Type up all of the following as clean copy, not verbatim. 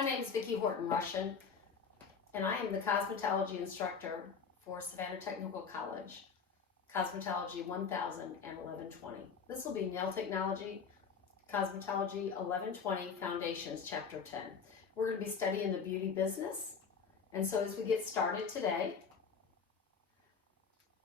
My name is Vicki Horton-Russian, and I am the cosmetology instructor for Savannah Technical College, Cosmetology 1000 and 1120. This will be Nail Technology, Cosmetology 1120 Foundations, Chapter 10. We're going to be studying the beauty business, and so as we get started today,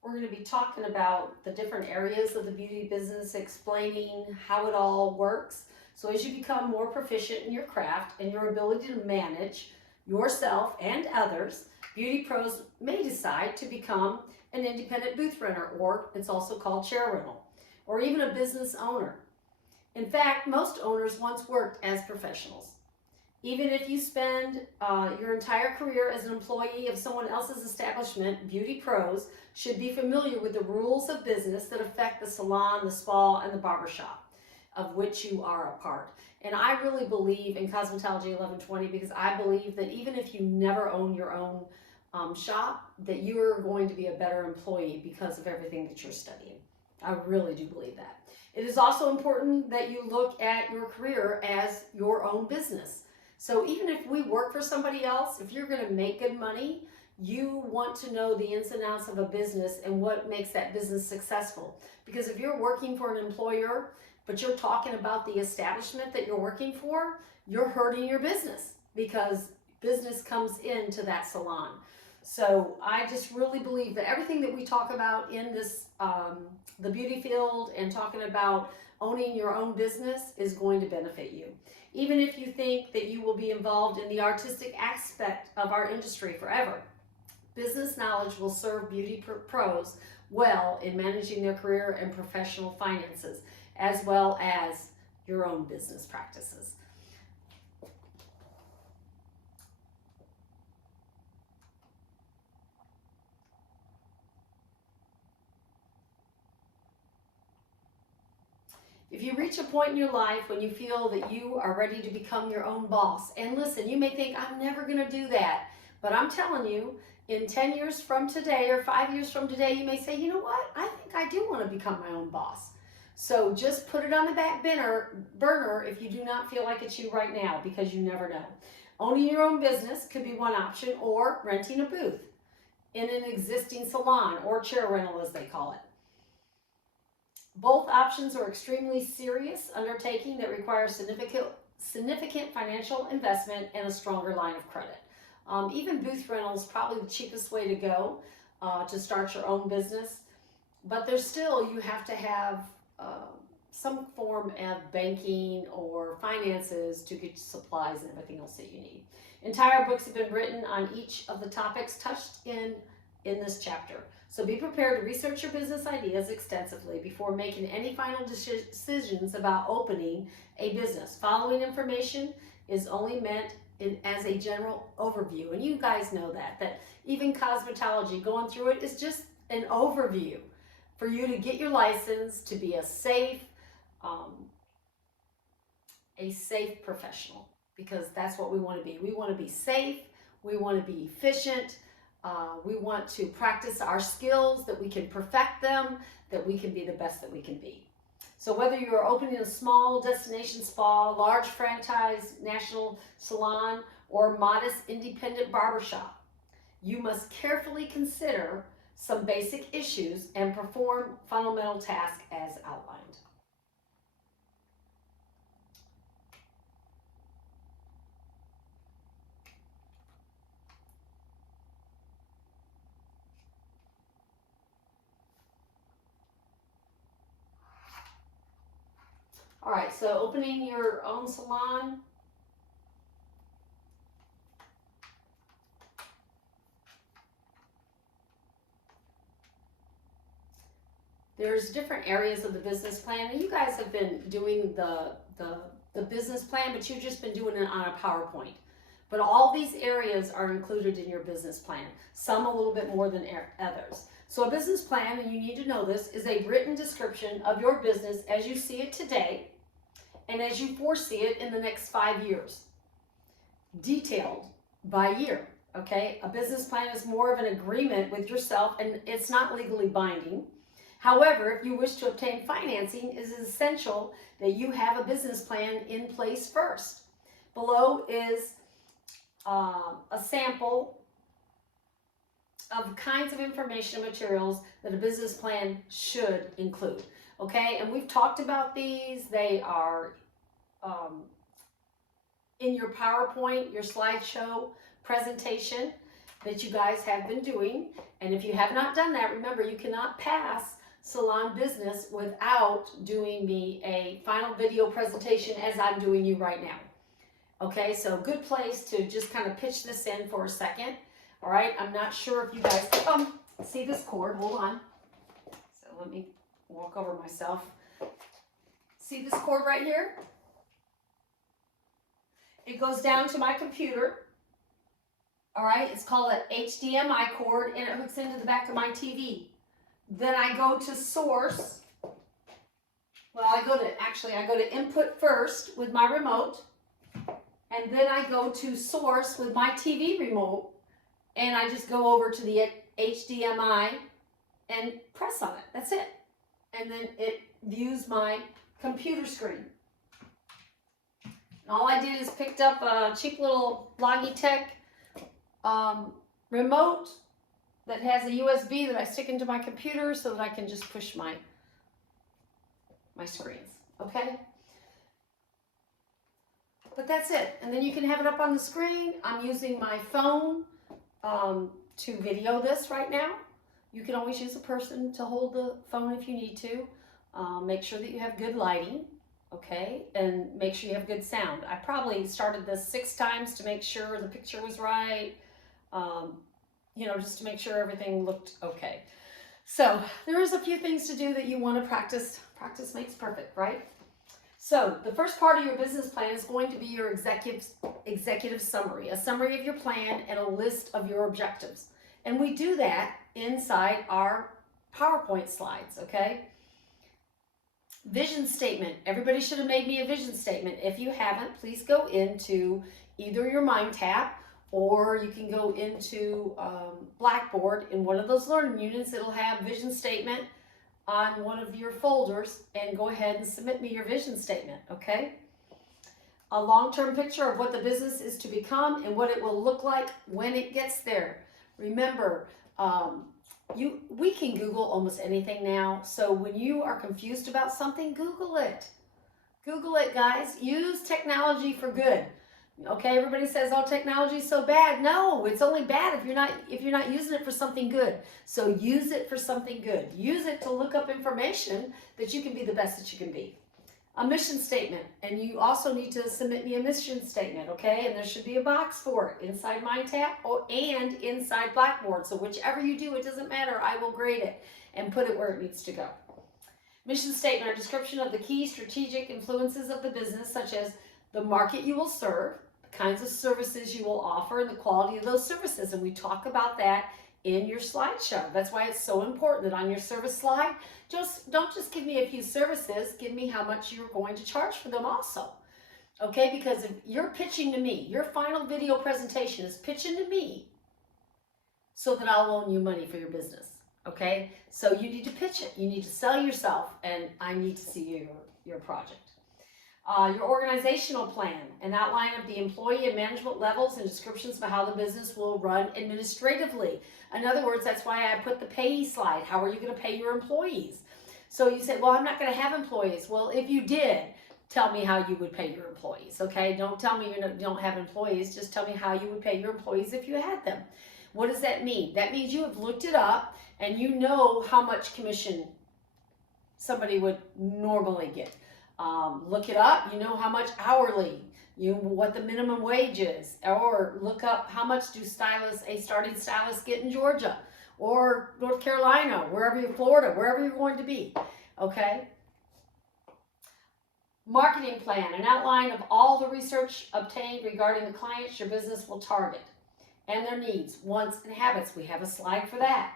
we're going to be talking about the different areas of the beauty business, explaining how it all works. So as you become more proficient in your craft and your ability to manage yourself and others, beauty pros may decide to become an independent booth renter, or it's also called chair rental, or even a business owner. In fact, most owners once worked as professionals. Even if you spend your entire career as an employee of someone else's establishment, beauty pros should be familiar with the rules of business that affect the salon, the spa, and the barbershop of which you are a part. And I really believe in Cosmetology 1120 because I believe that even if you never own your own shop, that you are going to be a better employee because of everything that you're studying. I really do believe that. It is also important that you look at your career as your own business. So even if we work for somebody else, if you're going to make good money, you want to know the ins and outs of a business and what makes that business successful. Because if you're working for an employer, but you're talking about the establishment that you're working for, you're hurting your business because business comes into that salon. So I just really believe that everything that we talk about in this, the beauty field and talking about owning your own business is going to benefit you. Even if you think that you will be involved in the artistic aspect of our industry forever, business knowledge will serve beauty pros well in managing their career and professional finances, as well as your own business practices. If you reach a point in your life when you feel that you are ready to become your own boss, and listen, you may think, I'm never going to do that, but I'm telling you, in 10 years from today or 5 years from today, you may say, you know what, I think I do want to become my own boss. So just put it on the back burner if you do not feel like it's you right now, because you never know. Owning your own business could be one option, or renting a booth in an existing salon, or chair rental as they call it. Both options are extremely serious undertaking that requires significant financial investment and a stronger line of credit. Even booth rental is probably the cheapest way to go to start your own business, but there's still, you have to have some form of banking or finances to get supplies and everything else that you need. Entire books have been written on each of the topics touched in this chapter. So be prepared to research your business ideas extensively before making any final decisions about opening a business. Following information is only meant as a general overview. And you guys know that even cosmetology, going through it is just an overview for you to get your license to be a safe professional, because that's what we want to be. We want to be safe. We want to be efficient. We want to practice our skills, that we can perfect them, that we can be the best that we can be. So whether you're opening a small destination spa, large franchise national salon, or modest independent barbershop, you must carefully consider some basic issues and perform fundamental tasks as outlined. All right, so opening your own salon. There's different areas of the business plan, and you guys have been doing the business plan, but you've just been doing it on a PowerPoint. But all these areas are included in your business plan, some a little bit more than others. So a business plan, and you need to know this, is a written description of your business as you see it today and as you foresee it in the next 5 years, detailed by year. Okay, a business plan is more of an agreement with yourself, and it's not legally binding. However, if you wish to obtain financing, it is essential that you have a business plan in place first. Below is a sample of kinds of information and materials that a business plan should include. Okay, and we've talked about these. They are in your PowerPoint, your slideshow presentation that you guys have been doing. And if you have not done that, remember, you cannot pass salon business without doing me a final video presentation as I'm doing you right now. Okay, so good place to just kind of pitch this in for a second. All right, I'm not sure if you guys see this cord. Hold on. So let me walk over myself. See this cord right here? It goes down to my computer. All right, it's called an HDMI cord, and it hooks into the back of my TV. Then I go to source. Well, I go to input first with my remote, and then I go to source with my TV remote, and I just go over to the HDMI and press on it. That's it. And then it views my computer screen. And all I did is picked up a cheap little Logitech remote that has a USB that I stick into my computer so that I can just push my screens, okay? But that's it. And then you can have it up on the screen. I'm using my phone to video this right now. You can always use a person to hold the phone if you need to. Make sure that you have good lighting, okay? And make sure you have good sound. I probably started this 6 times to make sure the picture was right, you know, just to make sure everything looked okay. So there is a few things to do that you want to practice. Practice makes perfect, right? So the first part of your business plan is going to be your executive summary, a summary of your plan and a list of your objectives. And we do that inside our PowerPoint slides, okay? Vision statement. Everybody should have made me a vision statement. If you haven't, please go into either your Mind Tap, or you can go into Blackboard. In one of those learning units, it'll have vision statement on one of your folders, and go ahead and submit me your vision statement, okay? A long-term picture of what the business is to become and what it will look like when it gets there. Remember, we can Google almost anything now, so when you are confused about something, Google it. Google it, guys. Use technology for good. Okay, everybody says, oh, technology is so bad. No, it's only bad if you're not using it for something good. So use it for something good. Use it to look up information that you can be the best that you can be. A mission statement, and you also need to submit me a mission statement, okay? And there should be a box for it inside MindTap and inside Blackboard. So whichever you do, it doesn't matter. I will grade it and put it where it needs to go. Mission statement, a description of the key strategic influences of the business, such as the market you will serve, the kinds of services you will offer, and the quality of those services. And we talk about that in your slideshow. That's why it's so important that on your service slide, don't just give me a few services, give me how much you're going to charge for them also. Okay, because if you're pitching to me, your final video presentation is pitching to me so that I'll loan you money for your business. Okay, so you need to pitch it. You need to sell yourself, and I need to see your project. Your organizational plan, an outline of the employee and management levels and descriptions of how the business will run administratively. In other words, that's why I put the payee slide. How are you going to pay your employees? So you said, well, I'm not going to have employees. Well, if you did, tell me how you would pay your employees, okay? Don't tell me you don't have employees. Just tell me how you would pay your employees if you had them. What does that mean? That means you have looked it up and you know how much commission somebody would normally get. Look it up, you know how much hourly, what the minimum wage is, or look up how much do a starting stylist get in Georgia or North Carolina, Florida, wherever you're going to be, okay? Marketing plan, an outline of all the research obtained regarding the clients your business will target and their needs, wants, and habits. We have a slide for that.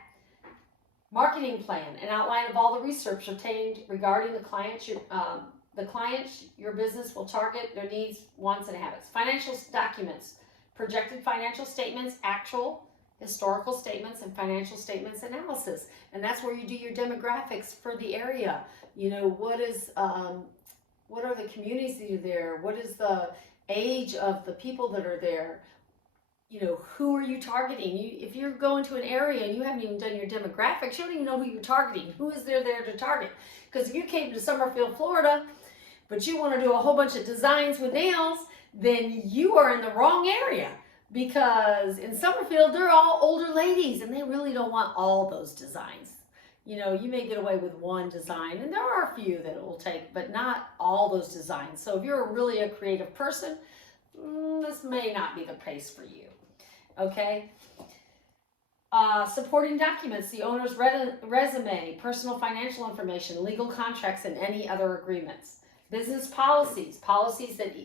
Marketing plan, an outline of all the research obtained regarding the clients your business will target, their needs, wants, and habits. Financial documents, projected financial statements, actual historical statements, and financial statements analysis. And that's where you do your demographics for the area. You know, what are the communities that are there? What is the age of the people that are there? who are you targeting? If you're going to an area and you haven't even done your demographics, you don't even know who you're targeting. Who is there to target? Because if you came to Summerfield, Florida, but you want to do a whole bunch of designs with nails, then you are in the wrong area. Because in Summerfield, they're all older ladies and they really don't want all those designs. You may get away with one design, and there are a few that it will take, but not all those designs. So if you're really a creative person, this may not be the place for you. Okay. Supporting documents, the owner's resume, personal financial information, legal contracts, and any other agreements. Business policies that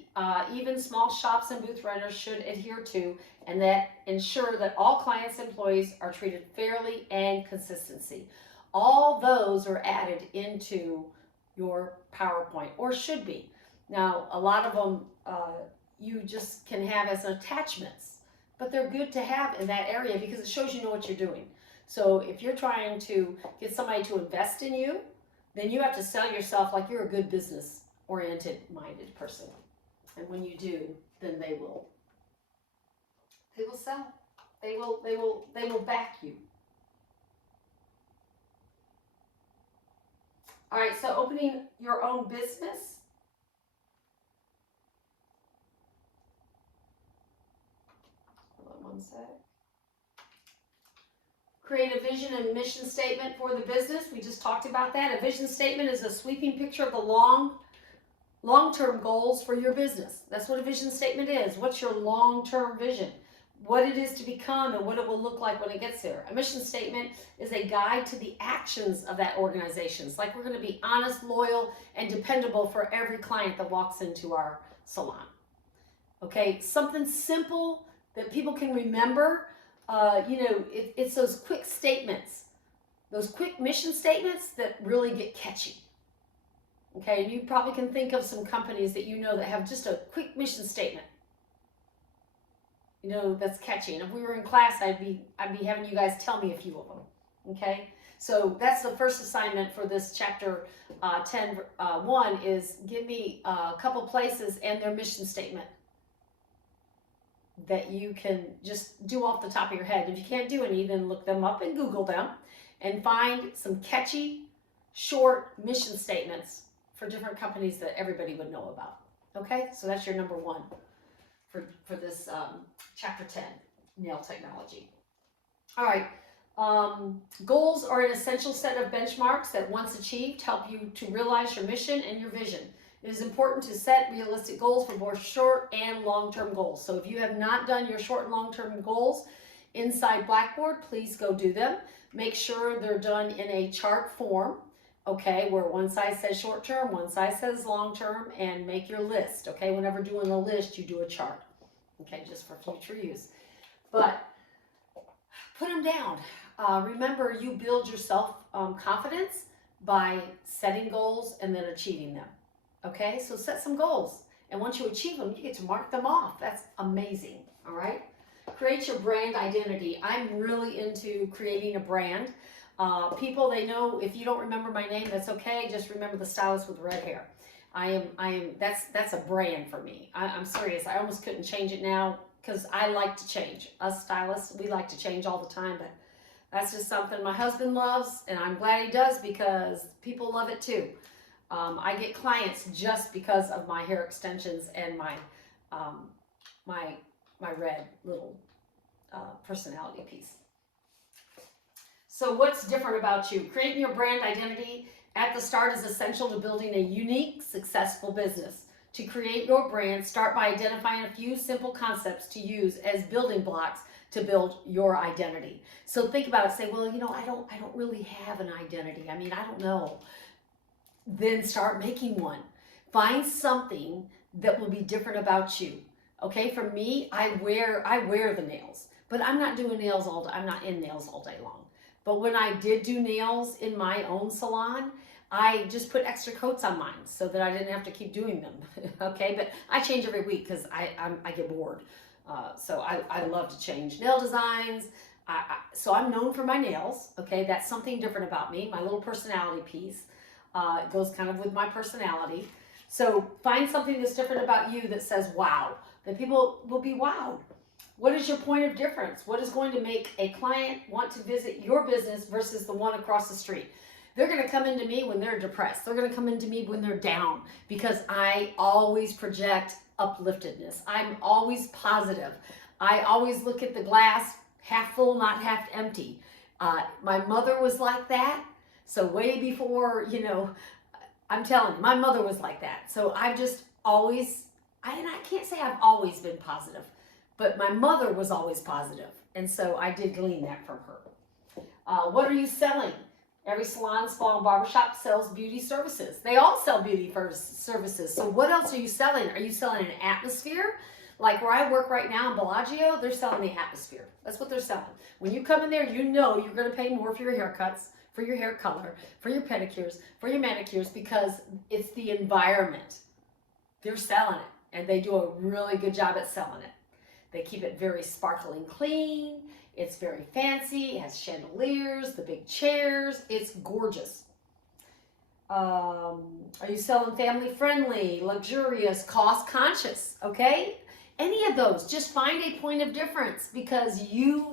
even small shops and booth runners should adhere to, and that ensure that all clients' employees are treated fairly and consistency. All those are added into your PowerPoint, or should be. Now, a lot of them you just can have as attachments, but they're good to have in that area because it shows you know what you're doing. So if you're trying to get somebody to invest in you, then you have to sell yourself like you're a good business-oriented minded person. And when you do, then they will sell. They will back you. All right, so opening your own business. Hold on one sec. Create a vision and mission statement for the business. We just talked about that. A vision statement is a sweeping picture of the long-term goals for your business. That's what a vision statement is. What's your long-term vision? What it is to become and what it will look like when it gets there. A mission statement is a guide to the actions of that organization. It's like we're going to be honest, loyal, and dependable for every client that walks into our salon. Okay, something simple that people can remember. It's those quick statements, those quick mission statements that really get catchy. Okay, and you probably can think of some companies that that have just a quick mission statement. That's catchy. And if we were in class, I'd be having you guys tell me a few of them. Okay, so that's the first assignment for this chapter 10:1 is give me a couple places and their mission statement that you can just do off the top of your head. If you can't do any, then look them up and Google them and find some catchy, short mission statements for different companies that everybody would know about. Okay, so that's your number 1 for this chapter 10, nail technology. All right, goals are an essential set of benchmarks that once achieved help you to realize your mission and your vision. It is important to set realistic goals for both short and long-term goals. So if you have not done your short and long-term goals inside Blackboard, please go do them. Make sure they're done in a chart form, okay, where one side says short-term, one side says long-term, and make your list, okay? Whenever doing a list, you do a chart, okay, just for future use. But put them down. Remember, you build your self-confidence by setting goals and then achieving them. Okay, so set some goals. And once you achieve them, you get to mark them off. That's amazing, all right? Create your brand identity. I'm really into creating a brand. People, they know, if you don't remember my name, that's okay. Just remember the stylist with red hair. That's a brand for me. I'm serious. I almost couldn't change it now because I like to change. Us stylists, we like to change all the time, but that's just something my husband loves, and I'm glad he does because people love it too. I get clients just because of my hair extensions and my red little personality piece. So what's different about you? Creating your brand identity at the start is essential to building a unique, successful business. To create your brand, start by identifying a few simple concepts to use as building blocks to build your identity. So think about it. Say, well, I don't really have an identity. I mean, I don't know. Then start making one. Find something that will be different about you. Okay, for me, I wear the nails, but I'm not doing nails all day. I'm not in nails all day long. But when I did do nails in my own salon, I just put extra coats on mine so that I didn't have to keep doing them. Okay, but I change every week because I get bored. So I love to change nail designs. So I'm known for my nails. Okay, that's something different about me. My little personality piece. It goes kind of with my personality. So find something that's different about you that says wow, that people will be wowed. What is your point of difference? What is going to make a client want to visit your business versus the one across the street? They're going to come into me when they're depressed. They're going to come into me when they're down because I always project upliftedness. I'm always positive. I always look at the glass half full, not half empty. My mother was like that. So way before, I'm telling you, my mother was like that. So I've just always, and I can't say I've always been positive, but my mother was always positive. And so I did glean that from her. What are you selling? Every salon, spa, and barbershop sells beauty services. They all sell beauty services. So what else are you selling? Are you selling an atmosphere? Like where I work right now in Bellagio, they're selling the atmosphere. That's what they're selling. When you come in there, you know you're going to pay more for your haircuts, for your hair color, for your pedicures, for your manicures, because it's the environment. They're selling it, and they do a really good job at selling it. They keep it very sparkling clean. It's very fancy. It has chandeliers, the big chairs. It's gorgeous. Are you selling family friendly, luxurious, cost conscious? Okay? Any of those, just find a point of difference because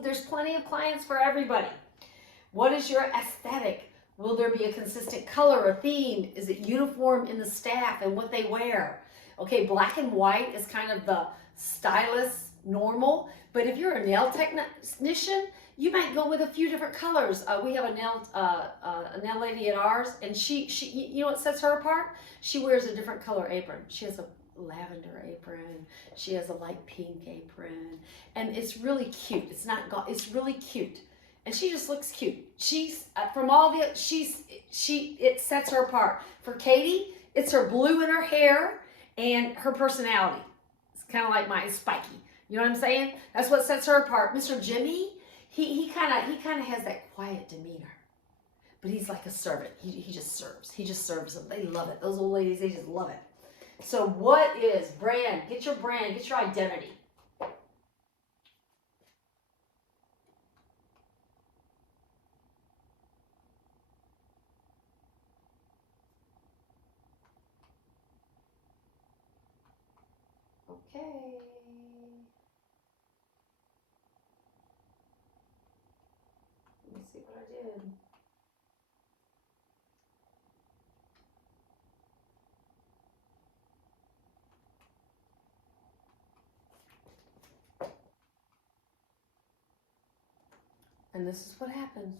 there's plenty of clients for everybody. What is your aesthetic? Will there be a consistent color or theme? Is it uniform in the staff and what they wear? Okay, black and white is kind of the stylish normal, but if you're a nail technician, you might go with a few different colors. We have a nail lady at ours, and she you know what sets her apart? She wears a different color apron. She has a lavender apron. She has a light pink apron, and it's really cute. It's really cute, and she just looks cute. She's from all the it sets her apart. For Katie, it's her blue in her hair and her personality. It's kind of like mine, spiky. You know what I'm saying? That's what sets her apart. Mr. Jimmy, he kind of has that quiet demeanor, but he's like a servant. He just serves. He just serves them. They love it. Those old ladies, they just love it. So what is brand? Get your brand. Get your identity. Okay. Let me see what I did. And this is what happens.